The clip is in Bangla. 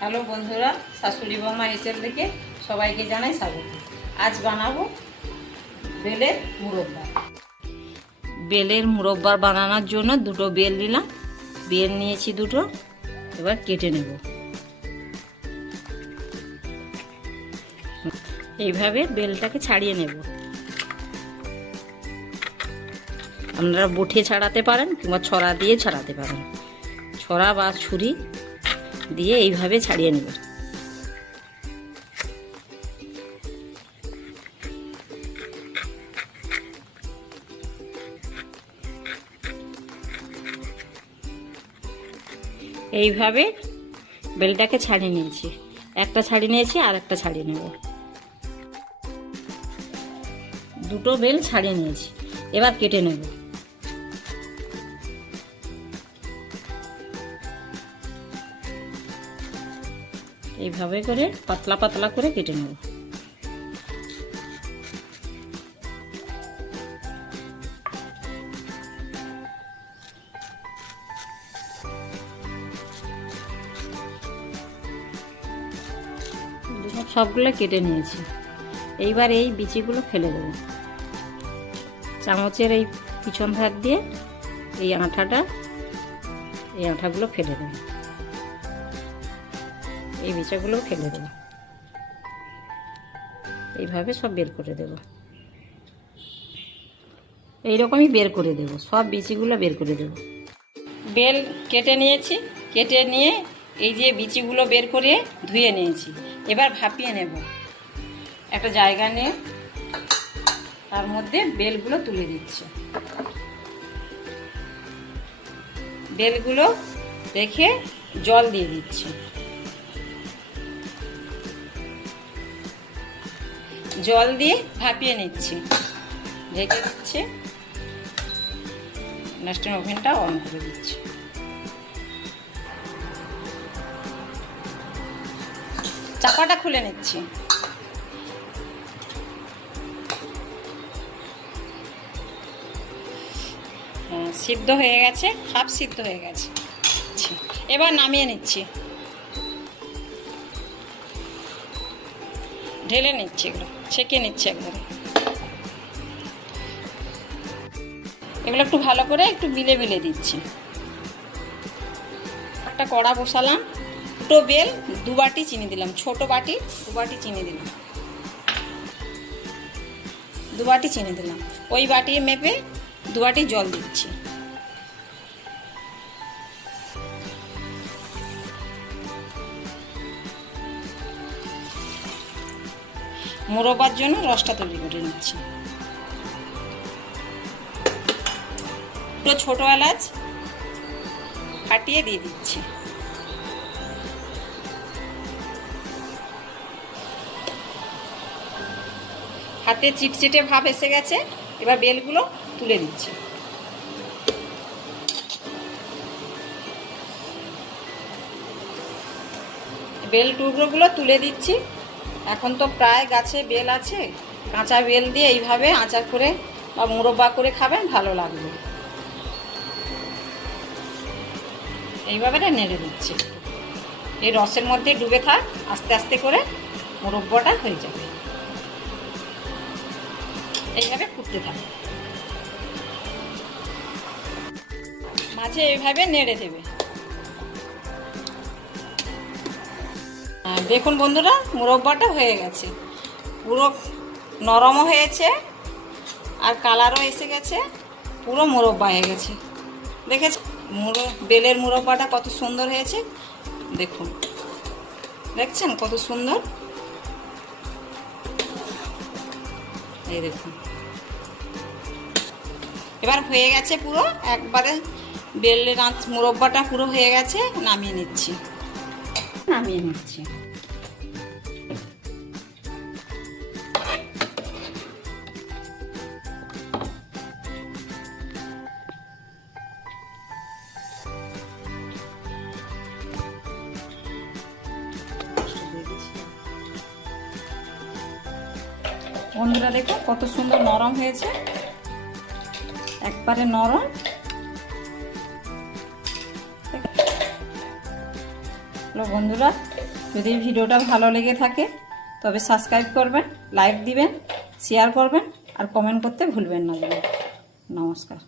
হ্যালো বন্ধুরা, শাশুড়ি বৌমা এসের থেকে সবাইকে জানাই স্বাগত। আজ বানাবো বেলের মুরব্বা। বেলের মুরব্বা বানানোর জন্য দুটো বেল নিলাম, বেল নিয়েছি দুটো। এবার কেটে নেব। এইভাবে বেলটাকে ছাড়িয়ে নেব। আপনারা বুঠে ছাড়াতে পারেন কিংবা ছড়া দিয়ে ছাড়াতে পারেন। ছড়া বা ছুরি দিয়ে এইভাবে ছাড়িয়ে নেব। এইভাবে বেলটাকে ছাড়িয়ে নিয়েছি, একটা ছাড়িয়ে নিয়েছি আর একটা ছাড়িয়ে নেব। দুটো বেল ছাড়িয়ে নিয়েছি, এবার কেটে নেব। এইভাবে করে পাতলা পাতলা করে কেটে নেব। সবগুলো কেটে নিয়েছি। এইবার এই বিচিগুলো ফেলে দেব। চামচের এই পিছন ধার দিয়ে এই আঠাগুলো ফেলে দেব। এই বিচাগুলো ফেলে দেব। এইভাবে সব বের করে দেব। এইরকমই বের করে দেব, সব বিচিগুলো বের করে দেব। বেল কেটে নিয়েছি, কেটে নিয়ে এই যে বিচিগুলো বের করে ধুয়ে নিয়েছি। এবার ভাপিয়ে নেব। একটা জায়গা নিয়ে তার মধ্যে বেলগুলো তুলে দিচ্ছি। বেলগুলো রেখে জল দিয়ে দিচ্ছি। জল দিয়ে ভাপিয়ে নিচ্ছি, ঢেকে দিচ্ছি। গ্যাসের ওভেনটা অন করে দিচ্ছি। চাপাটা খুলে নিচ্ছি। সিদ্ধ হয়ে গেছে, হাফ সিদ্ধ হয়ে গেছে। এবার নামিয়ে নিচ্ছি, ঢেলে নিচ্ছি, এগুলো ছেঁকে নিচ্ছি একবারে। এগুলো একটু ভালো করে একটু বিলে বিলে দিচ্ছি। একটা কড়া বসালাম, দুটো বেল, 2 বাটি চিনি দিলাম। ছোট বাটি 2 বাটি চিনি দিলাম। 2 বাটি চিনি দিলাম। ওই বাটি মেপে 2 বাটি জল দিচ্ছি। মোরব্বার জন্য রসটা তৈরি করে নিচ্ছি। দুটো ছোট এলাচ ফাটিয়ে দিয়ে দিচ্ছি। হাতে চিটচিটে ভাব এসে গেছে, এবার বেলগুলো তুলে দিচ্ছি। বেল টুকরোগুলো তুলে দিচ্ছি। এখন তো প্রায় গাছে বেল আছে, কাঁচা বেল দিয়ে এইভাবে আচার করে বা মুরব্বা করে খাবেন, ভালো লাগবে। এইভাবে নেড়ে দিচ্ছি। এই রসের মধ্যে ডুবে থাক, আস্তে আস্তে করে মুরব্বাটা হয়ে যাবে। এইভাবে ফুটতে থাকে, মাঝে এইভাবে নেড়ে দেবে। দেখুন বন্ধুরা, মুরব্বাটা হয়ে গেছে, পুরো নরমও হয়েছে আর কালারও এসে গেছে, পুরো মুরব্বা হয়ে গেছে। দেখেছেন বেলের মুরব্বাটা কত সুন্দর হয়েছে, দেখুন, দেখছেন কত সুন্দর। এই দেখুন, এবার হয়ে গেছে পুরো একবারে বেলের মুরব্বাটা পুরো হয়ে গেছে। নামিয়ে নিচ্ছি। বন্ধুরা দেখো কত সুন্দর নরম হয়েছে, একবারে নরম। হ্যালো বন্ধুরা, যদি ভিডিওটা ভালো লেগে থাকে তবে সাবস্ক্রাইব করবেন, লাইক দিবেন, শেয়ার করবেন আর কমেন্ট করতে ভুলবেন না। নমস্কার।